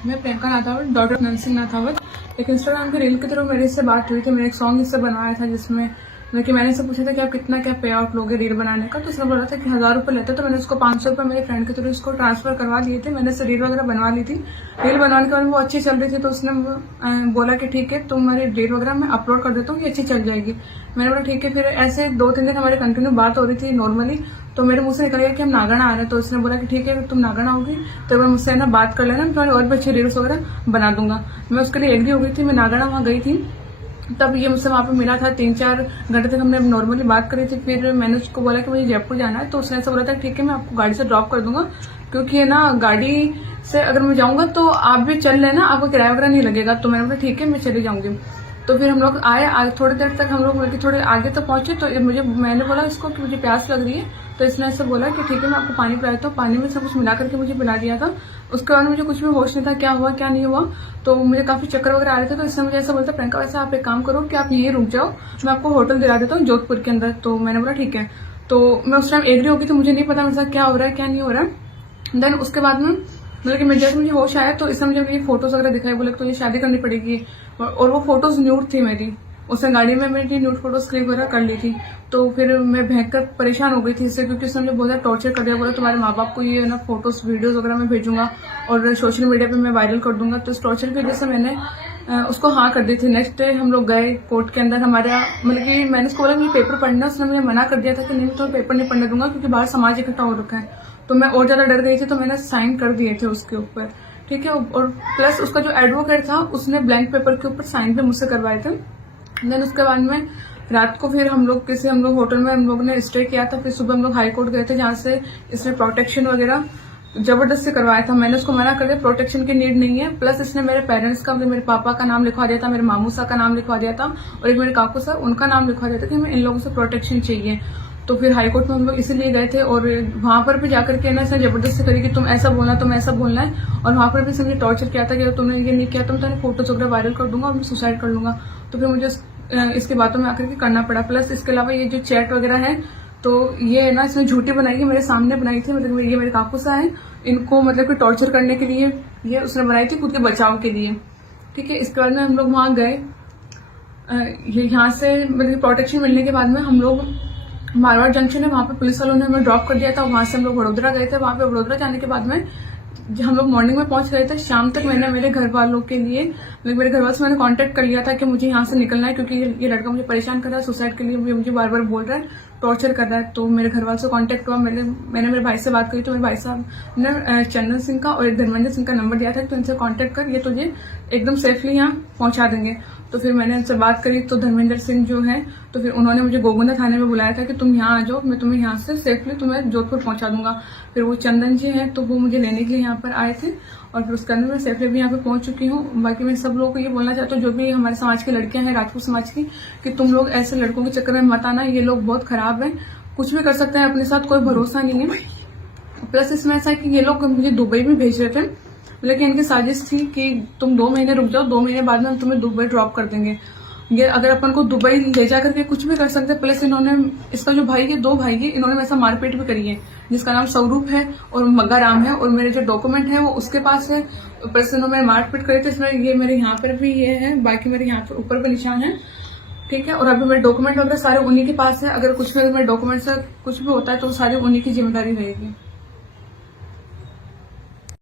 मैं Priyanka Nathawat, daughter of नंसिंग Nathawat. एक Instagram के रील के थ्रू मेरे से बात हुई थी। मैंने एक सॉन्ग इससे बनवाया था जिसमें मैंने इससे पूछा था कि आप कितना क्या पे आउट लोगे रील बनाने का। तो उसने बोला था कि 1000 रुपये लेते। तो मैंने उसको 500 रुपये मेरे फ्रेंड के थ्रू उसको ट्रांसफर करवा लिए थे। मैंने इससे रील वगैरह बनवा ली थी। रील बनवाने के बाद वो अच्छी चल रही थी, तो उसने बोला कि ठीक है तुम मेरी रील वगैरह मैं अपलोड कर देता हूँ, ये अच्छी चल जाएगी। मैंने बोला ठीक है। फिर ऐसे 2-3 दिन हमारे कंटिन्यू बात हो रही थी नॉर्मली। तो मेरे मुंह से निकल गया कि हम नागण आ रहे हैं। तो उसने बोला कि ठीक है तुम नागण आओगी तो मैं मुझसे ना बात कर लेना, मैं तुम्हारी और भी अच्छी रील्स वगैरह बना दूंगा। मैं उसके लिए एग्री हो गई थी। मैं नागण वहाँ गई थी, तब ये मुझसे वहाँ पे मिला था। 3-4 घंटे तक हमने नॉर्मली बात करी थी। फिर मैंने उसको बोला कि मुझे जयपुर जाना है। तो उसने ऐसा बोला था ठीक है मैं आपको गाड़ी से ड्रॉप कर दूंगा, क्योंकि है ना गाड़ी से अगर मैं जाऊंगा तो आप भी चल लेना, आपको किराया वगैरह नहीं लगेगा। तो मैंने बोला ठीक है मैं चली जाऊंगी। तो फिर हम लोग आए थोड़ी देर तक हम लोग बल्कि थोड़े आगे तो पहुंचे। तो मैंने बोला इसको कि मुझे प्यास लग रही है। तो इसने ऐसे बोला कि ठीक है मैं आपको पानी पिलाता हूँ। पानी में सब कुछ मिला करके मुझे पिला दिया था। उसके बाद मुझे कुछ भी होश नहीं था क्या हुआ क्या नहीं हुआ। तो मुझे काफी चक्कर वगैरह आ रहे थे। तो इसने मुझे ऐसा बोलता प्रियंका वैसा आप एक काम करो कि आप यहीं रुक जाओ, मैं आपको होटल दिला देता हूँ जोधपुर के अंदर। तो मैंने बोला ठीक है। तो मैं उस टाइम एग्री हो गई थी, मुझे नहीं पता मेरे साथ क्या हो रहा है क्या नहीं हो रहा है। देन उसके बाद में मतलब कि जैसे मुझे होश आया तो इसने मुझे ये फोटोज वगैरह दिखाई, बोले तो ये शादी करनी पड़ेगी। और वो फोटोज न्यूड थी मेरी। उसने गाड़ी में मेरी न्यूड फोटोज क्लिक वगैरह कर ली थी। तो फिर मैं भयंकर परेशान हो गई थी इससे, क्योंकि उसने मुझे बहुत ज्यादा टॉर्चर कर दिया। बोला तुम्हारे माँ बाप को ये ना फोटोज वीडियोज वगैरह मैं भेजूंगा और सोशल मीडिया पे मैं वायरल कर दूंगा। तो इस टॉर्चर की वजह से मैंने उसको हाँ कर दी थी। नेक्स्ट डे हम लोग गए कोर्ट के अंदर। हमारा मतलब कि मैंने उसको बोला मुझे पेपर पढ़ना, उसने मुझे मना कर दिया था कि नहीं तो पेपर नहीं पढ़ने दूंगा, क्योंकि बाहर समाज इकट्ठा हो रखा है। तो मैं और ज्यादा डर गई थी। तो मैंने साइन कर दिए थे उसके ऊपर, ठीक है। और प्लस उसका जो एडवोकेट था उसने ब्लैंक पेपर के ऊपर साइन भी मुझसे करवाए थे। देन उसके बाद में रात को फिर हम लोग होटल में हम लोग ने स्टे किया था। फिर सुबह हम लोग हाई कोर्ट गए थे, जहाँ से इसने प्रोटेक्शन वगैरह जबरदस्ती करवाया था। मैंने उसको मना कर दिया, प्रोटेक्शन की नीड नहीं है। प्लस इसने मेरे पेरेंट्स का, मेरे पापा का नाम लिखवा दिया था, मेरे मामू सा का नाम लिखवा दिया था और एक मेरे काकू सा उनका नाम लिखवा दिया था कि हमें इन लोगों से प्रोटेक्शन चाहिए। तो फिर हाईकोर्ट में हम लोग इसीलिए गए थे। और वहां पर भी जाकर के ना इसने जबरदस्ती करी कि तुम ऐसा बोलना तुम ऐसा बोलना है। और वहां पर भी इसने मुझे टॉर्चर किया था कि अगर तुमने ये नहीं किया तो मैं तुम्हारे फोटोज वगैरह वायरल कर दूंगा और मैं सुसाइड कर लूंगा। तो फिर मुझे इसकी बातों में आकर के करना पड़ा। प्लस इसके अलावा ये जो चैट वगैरह है तो ये ना इसने झूठी बनाई है, मेरे सामने बनाई थी। मतलब ये मेरे काकू सा है, इनको मतलब कि टॉर्चर करने के लिए ये उसने बनाई थी, खुद के बचाव के लिए, ठीक है। इसके बाद में हम लोग वहां गए। यहाँ से मतलब प्रोटेक्शन मिलने के बाद में हम लोग मारवाड़ जंक्शन है, वहां पे पुलिस वालों ने हमें ड्रॉप कर दिया था। वहां से हम लोग वडोदरा गए थे। वहां पे वडोदरा जाने के बाद में हम लोग मॉर्निंग में पहुंच गए थे। शाम तक मैंने मेरे घर वालों के लिए मेरे घर वालों से मैंने कांटेक्ट कर लिया था कि मुझे यहाँ से निकलना है, क्योंकि ये लड़का मुझे परेशान कर रहा है, सुसाइड के लिए मुझे बार बार बोल रहा है, टॉर्चर कर रहा है। तो मेरे घर वालों से कांटेक्ट हुआ। मैंने मेरे भाई से बात करी। तो मेरे भाई साहब ने चंदन सिंह का और एक धर्मेंद्र सिंह का नंबर दिया था, तो इनसे कांटेक्ट कर, ये तुझे एकदम सेफली यहाँ पहुंचा देंगे। तो फिर मैंने उनसे बात करी। तो धर्मेंद्र सिंह जो है तो फिर उन्होंने मुझे गोगुंदा थाने में बुलाया था कि तुम यहाँ आ जाओ, मैं तुम्हें यहाँ से सेफली तुम्हें जोधपुर पहुंचा दूंगा। फिर वो चंदन जी हैं तो वो मुझे लेने के लिए यहाँ पर आए थे और फिर उसके अंदर मैं सेफली भी यहाँ पे पहुंच चुकी हूँ। बाकी मैं सब लोगों को ये बोलना चाहती हूँ, जो भी हमारे समाज की लड़कियां हैं, राजपूत समाज की, कि तुम लोग ऐसे लड़कों के चक्कर में मत आना। ये लोग बहुत खराब हैं, कुछ भी कर सकते हैं अपने साथ, कोई भरोसा नहीं है। प्लस इसमें ऐसा है कि ये लोग मुझे दुबई भी भेज रहे थे, लेकिन इनकी साजिश थी कि तुम 2 महीने रुक जाओ, 2 महीने बाद में हम तुम्हें दुबई ड्रॉप कर देंगे। ये अगर अपन को दुबई ले जा करके कुछ भी कर सकते। प्लस इन्होंने इसका जो भाई है, 2 भाई है, इन्होंने मेरे साथ मारपीट भी करी है, जिसका नाम स्वरूप है और मग्गा राम है। और मेरे जो डॉक्यूमेंट है वो उसके पास है। प्लस इन्होंने मारपीट करी थी। इसमें ये मेरे यहाँ पर भी ये है, बाकी मेरे यहाँ पर ऊपर भी निशान है, ठीक है। और अभी मेरे डॉक्यूमेंट वगैरह सारे उन्हीं के पास है। अगर कुछ भी मेरे डॉक्यूमेंट से कुछ भी होता है तो सारी उन्हीं की जिम्मेदारी रहेगी।